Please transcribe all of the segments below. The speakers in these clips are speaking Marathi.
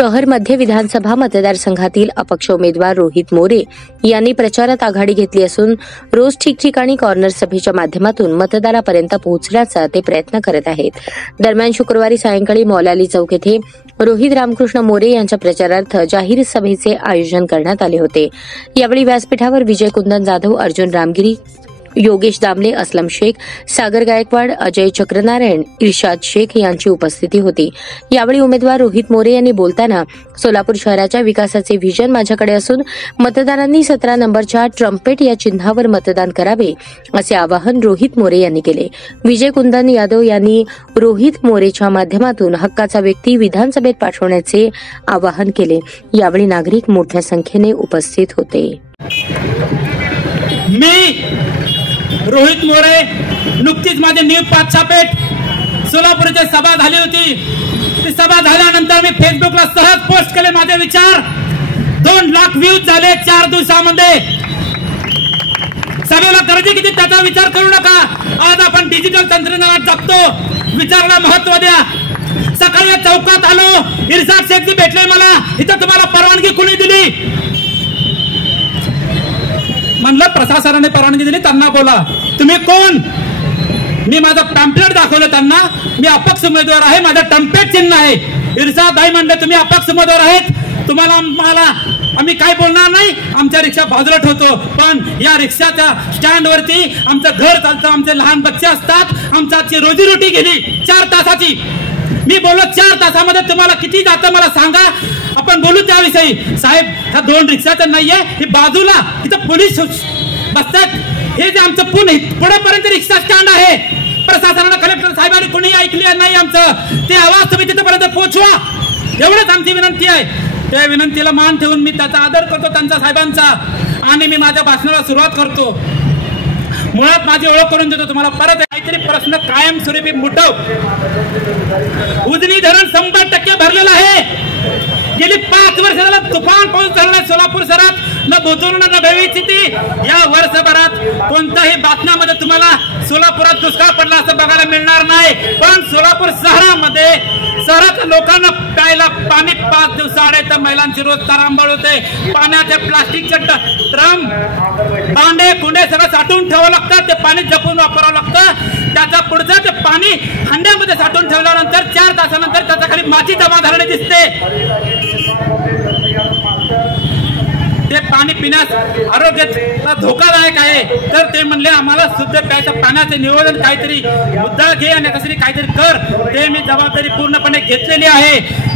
शहर मध्य विधानसभा मतदारसंघातील अपक्ष उमेदवार रोहित मोरे यांनी प्रचारात आघाडी घेतली असून रोज ठिकठिकाणी कॉर्नर सभेच्या माध्यमातून मतदारापर्यंत पोहोचण्याचा ते प्रयत्न करत आहेत। दरम्यान शुक्रवारी सायंकाळी मौलाली चौक येथे रोहित रामकृष्ण मोरे यांच्या प्रचारार्थ जाहीर सभेचे आयोजन करण्यात आले होते। यावेळी व्यासपीठावर विजय कुंदन जाधव, अर्जुन रामगिरी, योगेश दामले, असलम शेख, सागर गायकवाड, अजय चक्रनारायण, इर्शाद शेख यांची उपस्थिती होती। यावेळी उमेदवार रोहित मोरे यांनी बोलताना सोलापूर शहराच्या विकासाचे व्हिजन माझ्याकडे असून मतदारांनी 17 नंबरच्या ट्रम्पेट या चिन्हावर मतदान करावे असे आवाहन रोहित मोरे यांनी केले। विजय कुंदन यादव यांनी रोहित मोरेच्या माध्यमातून हक्काचा व्यक्ती विधानसभेत पाठवण्याचे आवाहन केले। यावेळी नागरिक मोठ्या संख्येने उपस्थित होते। रोहित मोरे नुकतीच माझे न्यू पाचशापेठ सोलापूरची सभा झाली होती। ती सभा झाल्यानंतर मी फेसबुकला सहज पोस्ट केले माझे विचार। 2 लाख व्ह्यूज झाले 4 दिवसामध्ये। सभेला गर्दी किती त्याचा विचार करू नका। आज आपण डिजिटल तंत्रज्ञानात जगतो, विचाराला महत्व द्या। सकाळी चौकात आलो, इर्शाद शेखजी भेटले मला, इथं तुम्हाला परवानगी कोणी दिली? म्हणलं प्रशासनाने परवानगी दिली, त्यांना बोला। तुम्ही कोण? मी माझं टॅम्पलेट दाखवलं त्यांना, मी अपक्ष उमेदवार आहे, माझं टॅम्पलेट चिन्ह आहे। इर्शाद भाई म्हणलं तुम्ही अपक्ष उमेदवार आहेत, तुम्हाला आम्ही काय बोलणार नाही, आमच्या रिक्षा बाजूला ठेवतो, पण या रिक्षाच्या स्टँडवरती आमचं घर चालतं, आमचे लहान बच्चे असतात, आमची रोजीरोटी गेली 4 तासाची। मी बोललो 4 तासामध्ये तुम्हाला किती जातं मला सांगा, आपण बोलू त्याविषयी। साहेब ह्या 2 रिक्षा तर नाहीये, ही बाजूला इथं पोलीस बसतात, हे जे आमचं पुढेपर्यंत रिक्षा स्टँड आहे। प्रशासनानं, कलेक्टर साहेबांनी कोणी ऐकले नाही आमचं, ते आवाज तुम्ही तिथपर्यंत पोहोचवा, एवढंच आमची विनंती आहे। त्या विनंतीला मान ठेवून मी त्याचा आदर करतो त्यांचा, साहेबांचा, आणि मी माझ्या भाषणाला सुरुवात करतो। मुळात माझी ओळख करून देतो तुम्हाला। परत काहीतरी प्रश्न कायमस्वरूपी मुठव। उजनी धरण 100% भरलेलं आहे। गेली 5 वर्ष झालं तुफान पाऊस झाला सोलापूर शहरात, न भूतून न भविष्यती। या वर्षभरात कोणत्याही बातम्यामध्ये तुम्हाला सोलापुरात दुष्काळ पडला असं बघायला मिळणार नाही, पण सोलापूर शहरात लोकांना प्यायला पाणी 5 दिवसाआड तर महिलांची रोज तारांबळ होते। पाण्याचे प्लास्टिकचे ड्रम, भांडे कुंडे सगळं साठवून ठेवावं लागतं, ते पाणी जपून वापरावं लागतं। त्याचा पुढचं ते पाणी हंड्यामध्ये साठवून ठेवल्यानंतर 4 तासानंतर त्याच्या खाली माती जमा झालेली दिसते। ते पाणी पिण्यास आरोग्याला धोकादायक आहे। तर ते म्हणले आम्हाला शुद्ध प्यायच्या पाण्याचे नियोजन काहीतरी मुद्दा घे आणि कसरी काहीतरी कर। ते मी जबाबदारी पूर्णपणे घेतलेली आहे।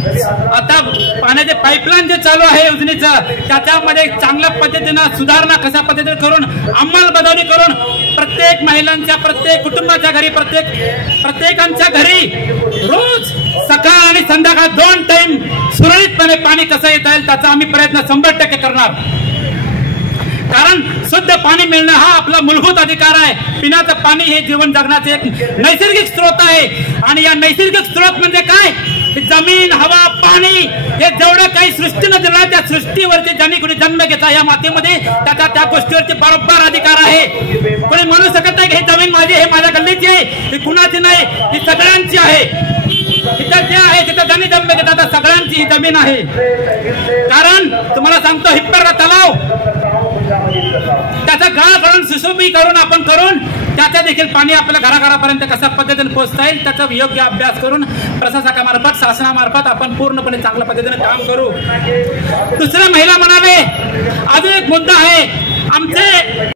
आता पाण्याचे पाईपलाईन जे चालू आहे उजनीचं, त्याच्यामध्ये चांगल्या पद्धतीनं सुधारणा कशा पद्धतीने करून अंमलबजावणी करून प्रत्येक महिलांच्या, प्रत्येक कुटुंबाच्या घरी, प्रत्येकांच्या घरी रोज सकाळ आणि संध्याकाळ 2 टाइम सुरळीतपणे पाणी कसं येता येईल त्याचा आम्ही प्रयत्न 100% करणार। कारण शुद्ध पाणी मिळणं हा आपला मूलभूत अधिकार आहे। पिण्याचं पाणी हे जीवन जगण्याचे एक नैसर्गिक स्रोत आहे, आणि या नैसर्गिक स्रोत म्हणजे काय? जमीन, हवा, पाणी हे जेवढं काही सृष्टीनं दिलं आहे, त्या सृष्टीवरती ज्यांनी कुणी जन्म घेतला या मातीमध्ये, त्याचा त्या गोष्टीवरती बरोबर अधिकार आहे। कोणी म्हणू शकत नाही की ही जमीन माझी, हे माझ्या गल्लीची आहे, ही कुणाची नाही, ही सगळ्यांची आहे। इथं जे आहे तिथं ज्यांनी जन्म घेतला त्या सगळ्यांची ही जमीन आहे। कारण तुम्हाला सांगतो, हिप्परगा तलाव त्याचा गाळ करून सुशोभीकरण आपण करून त्याचा देखील पाणी आपल्या घराघरापर्यंत कशा पद्धतीने पोहोचता येईल त्याचा योग्य अभ्यास करून प्रशासकामार्फत, शासनामार्फत आपण पूर्णपणे चांगल्या पद्धतीने काम करू। दुसऱ्या महिला म्हणाले, अजून एक मुद्दा आहे, आमचे